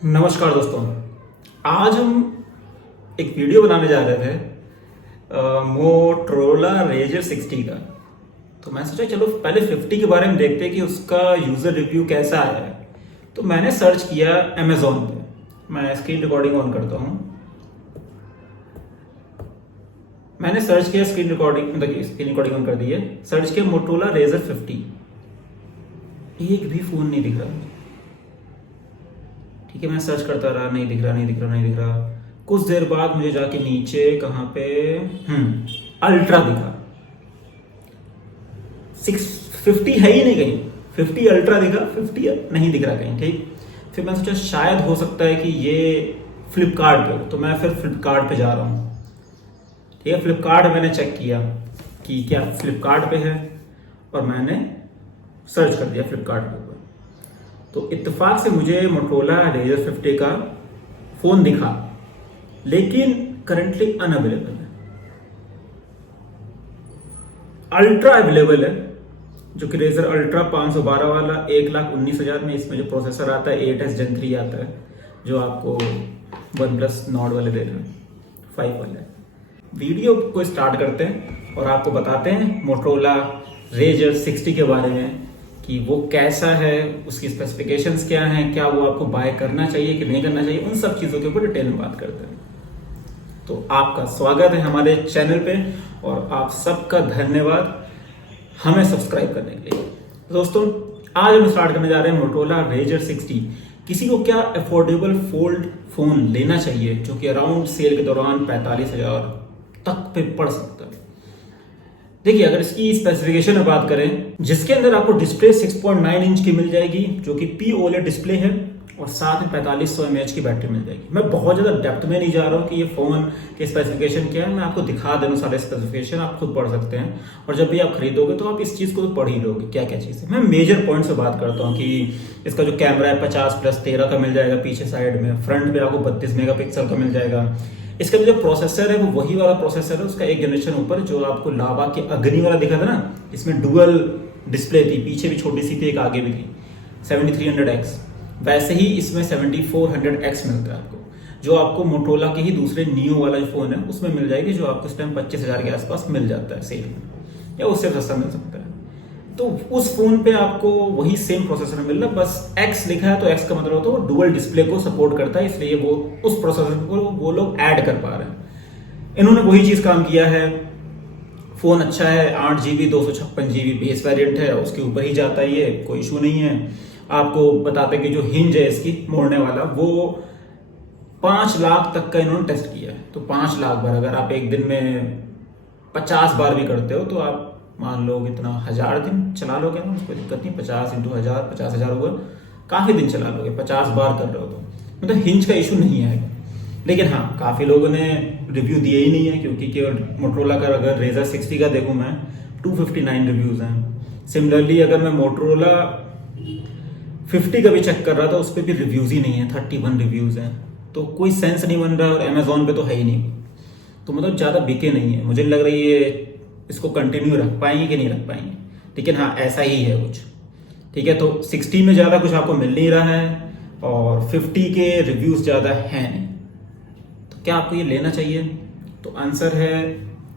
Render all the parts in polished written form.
नमस्कार दोस्तों। आज हम एक वीडियो बनाने जा रहे थे मोटरोला रेजर 60 का। तो मैं सोचा चलो पहले 50 के बारे में देखते हैं कि उसका यूज़र रिव्यू कैसा आया है। तो मैंने सर्च किया अमेज़ॉन पे। मैं स्क्रीन रिकॉर्डिंग ऑन करता हूँ। मैंने सर्च किया स्क्रीन रिकॉर्डिंग ऑन कर दी है। सर्च किया मोटरोला रेजर 50। एक भी फ़ोन नहीं दिख रहा। ठीक है, मैं सर्च करता रहा, नहीं दिख रहा। कुछ देर बाद मुझे जाके नीचे कहाँ पे अल्ट्रा दिखा। 650 है ही नहीं कहीं। 50 अल्ट्रा दिखा, 50 नहीं दिख रहा कहीं। ठीक, फिर मैं सोचा शायद हो सकता है कि ये फ्लिपकार्ट पे हो। तो मैं फिर फ्लिपकार्ट पे जा रहा हूँ। ठीक है, फ्लिपकार्ट मैंने चेक किया कि क्या फ्लिपकार्ट पे है, और मैंने सर्च कर दिया फ्लिपकार्ट के ऊपर। तो इत्तेफाक से मुझे मोटरोला रेजर 50 का फोन दिखा, लेकिन करंटली अनअवेलेबल है। अल्ट्रा अवेलेबल है, जो कि रेजर अल्ट्रा 512 वाला 1,19,000 में। इसमें जो प्रोसेसर आता है 8S Gen 3 आता है, जो आपको OnePlus Nord वाले दे रहे हैं, 5 वाले। वीडियो को स्टार्ट करते हैं और आपको बताते हैं मोटरोला रेजर 60 के बारे में कि वो कैसा है, उसकी स्पेसिफिकेशंस क्या हैं, क्या वो आपको बाय करना चाहिए कि नहीं करना चाहिए, उन सब चीज़ों के ऊपर डिटेल में बात करते हैं। तो आपका स्वागत है हमारे चैनल पे, और आप सबका धन्यवाद हमें सब्सक्राइब करने के लिए। दोस्तों, आज हम स्टार्ट करने जा रहे हैं मोटरोला रेजर 60। किसी को क्या अफोर्डेबल फोल्ड फोन लेना चाहिए, जो कि अराउंड सेल के दौरान 45,000 तक पे पड़ सकता है। देखिए, अगर इसकी स्पेसिफिकेशन में बात करें, जिसके अंदर आपको डिस्प्ले 6.9 इंच की मिल जाएगी, जो कि POLED डिस्प्ले है, और साथ में 4500 mAh की बैटरी मिल जाएगी। मैं बहुत ज़्यादा डेप्थ में नहीं जा रहा हूँ कि ये फ़ोन के स्पेसिफिकेशन क्या है। मैं आपको दिखा दे रहा हूँ सारे स्पेसिफिकेशन, आप खुद पढ़ सकते हैं, और जब भी आप खरीदोगे तो आप इस चीज़ को तो पढ़ ही लोगे क्या क्या चीज़ है। मैं मेजर पॉइंट से बात करता हूँ कि इसका जो कैमरा है 50+13 का मिल जाएगा पीछे साइड में। फ्रंट पे आपको 32 मेगापिक्सल का मिल जाएगा। इसका जो प्रोसेसर है वो वही वाला प्रोसेसर है, उसका एक जनरेशन ऊपर, जो आपको लावा के अग्नि वाला दिखा था ना। इसमें डुअल डिस्प्ले थी, पीछे भी छोटी सी थी, एक आगे भी थी, 7300X। वैसे ही इसमें 7400X मिलता है आपको, जो आपको मोटरोला के ही दूसरे नियो वाला जो फोन है उसमें मिल जाएगी, जो आपको इस टाइम 25,000 के आसपास मिल जाता है सेल में, या उससे सस्ता मिल सकता है। तो उस फोन पे आपको वही सेम प्रोसेसर मिल रहा, बस X लिखा है तो X का मतलब होता है वो डुअल डिस्प्ले को सपोर्ट करता है, इसलिए वो उस प्रोसेसर को वो लोग ऐड कर पा रहे हैं। इन्होंने वही चीज काम किया है। फोन अच्छा है, 8GB 256GB बेस वेरिएंट है, उसके ऊपर ही जाता है, ये कोई इशू नहीं है। आपको बताते कि जो हिंज है इसकी मोड़ने वाला, वो 5 लाख तक का इन्होंने टेस्ट किया है। तो 5 लाख बार अगर आप एक दिन में 50 बार भी करते हो, तो आप मान लो इतना 1000 दिन चला लोगे ना, कोई दिक्कत नहीं। 50 × 1000 50,000 हुआ, काफी दिन चला लोगे 50 बार कर रहे हो तो, मतलब हिंज का इशू नहीं आएगा। लेकिन हाँ, काफी लोगों ने रिव्यू दिए ही नहीं है, क्योंकि केवल मोटरोला का अगर रेजर 60 का देखूं मैं, 259 रिव्यूज हैं। सिमिलरली अगर मैं मोटरोला 50 का भी चेक कर रहा था, उस पर भी रिव्यूज ही नहीं है, 31 रिव्यूज हैं। तो कोई सेंस नहीं बन रहा है, और अमेजोन पे तो है ही नहीं, तो मतलब ज्यादा बिके नहीं है। मुझे लग रही है इसको कंटिन्यू रख पाएंगे कि नहीं रख पाएंगे, लेकिन हाँ ऐसा ही है कुछ। ठीक है, तो 60 में ज़्यादा कुछ आपको मिल नहीं रहा है, और 50 के रिव्यूज़ ज़्यादा हैं नहीं। तो क्या आपको ये लेना चाहिए? तो आंसर है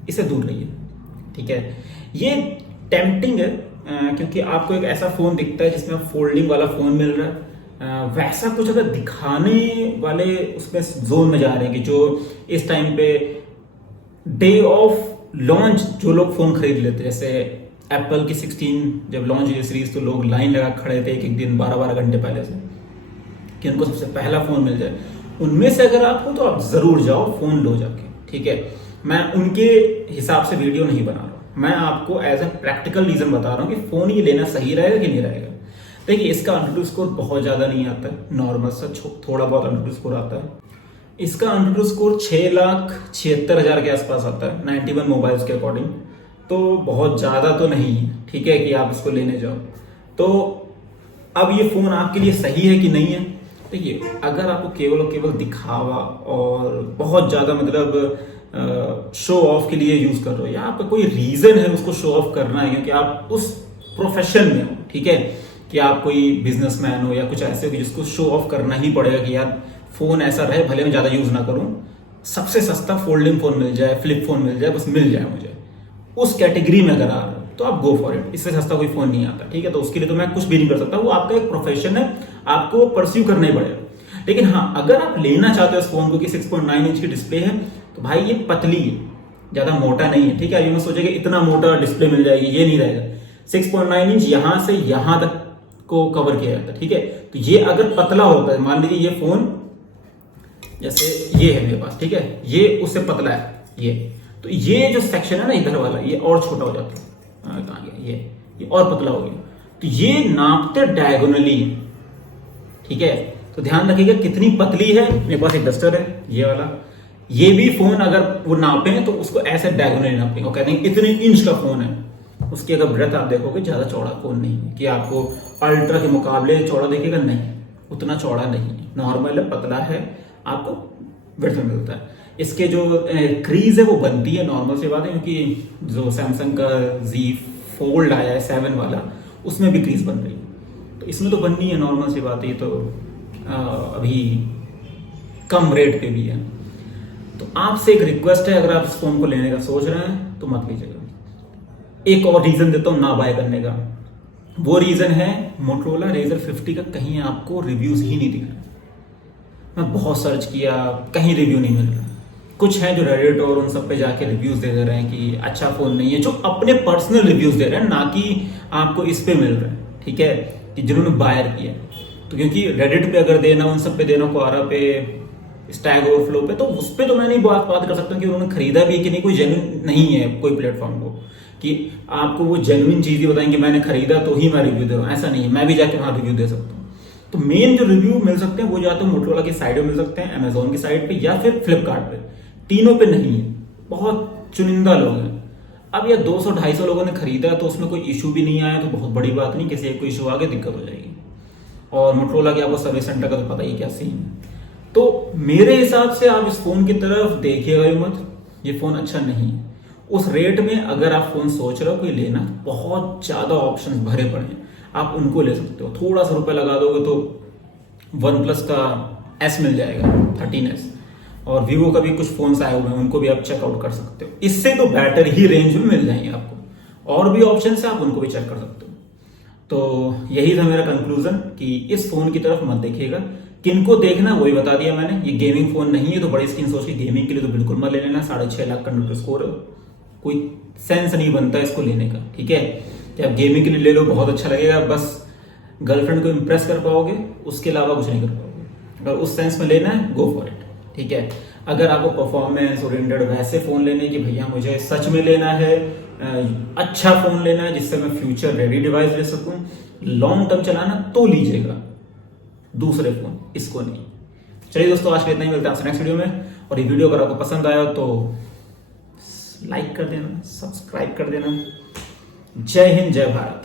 इसे दूर रहिए। ठीक है, ये टेम्पटिंग है, क्योंकि आपको एक ऐसा फ़ोन दिखता है जिसमें फोल्डिंग वाला फ़ोन मिल रहा है। वैसा कुछ अगर दिखाने वाले उसमें जोन में जा रहे हैं कि जो इस टाइम पे डे ऑफ लॉन्च जो लोग फोन खरीद लेते हैं, जैसे एप्पल की 16 जब लॉन्च हुई सीरीज, तो लोग लाइन लगा खड़े थे एक दिन 12-12 घंटे पहले से, कि उनको सबसे पहला फोन मिल जाए। उनमें से अगर आप हो तो आप जरूर जाओ, फोन लो जाके। ठीक है, मैं उनके हिसाब से वीडियो नहीं बना रहा, मैं आपको एज अ प्रैक्टिकल रीजन बता रहा हूँ कि फोन ये लेना सही रहेगा कि नहीं रहेगा। देखिए, इसका AnTuTu स्कोर बहुत ज्यादा नहीं आता है, नॉर्मल सा थोड़ा बहुत AnTuTu स्कोर आता है। इसका AnTuTu स्कोर 6,76,000 के आसपास आता है 91 मोबाइल्स के अकॉर्डिंग, तो बहुत ज़्यादा तो नहीं है। ठीक है, कि आप इसको लेने जाओ। तो अब ये फ़ोन आपके लिए सही है कि नहीं है? देखिए, अगर आपको केवल और केवल दिखावा और बहुत ज़्यादा मतलब शो ऑफ के लिए यूज़ कर रहे हो, या आपका कोई रीज़न है उसको शो ऑफ करना है, क्योंकि आप उस प्रोफेशन में हो, ठीक है, कि आप कोई बिजनेसमैन हो या कुछ ऐसे हो जिसको शो ऑफ करना ही पड़ेगा कि यार फोन ऐसा रहे, भले मैं ज्यादा यूज ना करूं, सबसे सस्ता फोल्डिंग फोन मिल जाए, फ्लिप फोन मिल जाए, बस मिल जाए मुझे, उस कैटेगरी में अगर आ रहे हो तो आप गो फॉर इट। इससे सस्ता कोई फोन नहीं आता, ठीक है। तो उसके लिए तो मैं कुछ भी नहीं कर सकता, वो आपका एक प्रोफेशन है, आपको परस्यू करना ही पड़ेगा। लेकिन हाँ, अगर आप लेना चाहते हो इस फोन को कि 6.9 इंच की डिस्प्ले है, तो भाई ये पतली है, ज्यादा मोटा नहीं है, ठीक है। ये मत सोचेगा इतना मोटा डिस्प्ले मिल जाएगी, ये नहीं रहेगा। 6.9 इंच यहां से यहां तक को कवर किया जाता है, ठीक है। तो ये अगर पतला होता है, मान लीजिए ये फोन जैसे ये है मेरे पास, ठीक है, ये उससे पतला है ये, तो ये जो सेक्शन है ना इधर वाला, ये और छोटा हो जाता है, कहाँ गया ये और पतला हो गया। तो ये नापते डायगोनली, ठीक है। तो ध्यान रखिएगा कितनी पतली है। मेरे पास एक डस्टर है ये वाला, ये भी फोन अगर वो नापे तो उसको ऐसे डायगोनली नापेंगे, कहते हैं इतने इंच का फोन है। उसकी अगर ब्रेथ आप देखोगे, ज्यादा चौड़ा फोन नहीं है कि आपको अल्ट्रा के मुकाबले चौड़ा देखेगा, नहीं, उतना चौड़ा नहीं है, नॉर्मल है, पतला है, आपको ब्रेथ में मिलता है। इसके जो क्रीज है वो बनती है, नॉर्मल सी बात है, क्योंकि जो सैमसंग का Z फोल्ड आया है 7 वाला, उसमें भी क्रीज बन रही है, तो इसमें तो बननी है, नॉर्मल सी बात है। ये तो अभी कम रेट पे भी है। तो आपसे एक रिक्वेस्ट है, अगर आप इस फोन को लेने का सोच रहे हैं तो मत लीजिएगा। एक और रीजन देता हूं ना बाय करने का, वो रीजन है मोटरोला Razr 50 का कहीं आपको रिव्यूज ही नहीं दिख रहा। मैं बहुत सर्च किया, कहीं रिव्यू नहीं मिल रहा। कुछ है जो रेडिट और उन सब पे जाके रिव्यूज दे रहे हैं कि अच्छा फोन नहीं है, जो अपने पर्सनल रिव्यूज दे रहे हैं, ना कि आपको इस पे मिल रहा है, ठीक है, कि जिन्होंने बायर किया। तो क्योंकि रेडिट पे अगर देना, उन सब पे देना, क्वारा पे, स्टैग ओवरफ्लो पे, तो उस पे तो मैं नहीं बात कर सकता कि उन्होंने खरीदा भी है कि नहीं, कोई जेन्युइन नहीं है कोई प्लेटफॉर्म को कि आपको वो जेन्युइन चीज ही बताएंगे मैंने खरीदा तो ही मैं रिव्यू दे रहा हूँ, ऐसा नहीं है। मैं भी जाके वहां रिव्यू दे सकता हूँ। तो मेन जो रिव्यू मिल सकते हैं वो या तो मोटरोला की साइड में मिल सकते हैं, अमेजोन की साइड पे, या फिर फ्लिपकार्ट पे। तीनों पे नहीं है, बहुत चुनिंदा लोग हैं। अब यह 200-250 लोगों ने खरीदा तो उसमें कोई इशू भी नहीं आया तो बहुत बड़ी बात नहीं, किसी एक को इशू आ गया दिक्कत हो जाएगी। और मोटरोला की आपको सर्विस सेंटर का तो पता ही क्या सीन है। तो मेरे हिसाब से आप इस फोन की तरफ देखिएगा ही मत, ये फोन अच्छा नहीं है। उस रेट में अगर आप फोन सोच रहे हो कोई लेना, बहुत ज्यादा ऑप्शंस भरे पड़े हैं, आप उनको ले सकते हो। थोड़ा सा रुपए लगा दोगे तो OnePlus का S मिल जाएगा 13S, और Vivo का भी कुछ फोन्स आए हुए हैं, उनको भी आप चेकआउट कर सकते हो। इससे तो बेटर ही रेंज में मिल जाएंगे आपको, और भी ऑप्शन है, आप उनको भी चेक कर सकते हो। तो यही था मेरा कंक्लूजन कि इस फोन की तरफ मत देखिएगा। किनको देखना वही बता दिया मैंने, ये गेमिंग फोन नहीं है, तो बड़ी स्क्रीन सोच के गेमिंग के लिए तो बिल्कुल मत ले लेना। 6.5 लाख का स्कोर, कोई सेंस नहीं बनता इसको लेने का, ठीक है। कि आप गेमिंग के लिए ले लो, बहुत अच्छा लगेगा, बस गर्लफ्रेंड को इम्प्रेस कर पाओगे, उसके अलावा कुछ नहीं कर पाओगे। अगर उस सेंस में लेना है, गो फॉर इट, ठीक है। अगर आपको परफॉर्मेंस ओरिएंटेड वैसे फोन लेने की, भैया मुझे सच में लेना है, अच्छा फोन लेना है जिससे मैं फ्यूचर रेडी डिवाइस ले सकूं, लॉन्ग टर्म चलाना, तो लीजिएगा दूसरे फोन, इसको नहीं। चलिए दोस्तों, आज के इतना ही, मिलते हैं आपसे नेक्स्ट वीडियो में। और ये वीडियो अगर आपको पसंद आया तो लाइक कर देना, सब्सक्राइब कर देना। जय हिंद, जय भारत।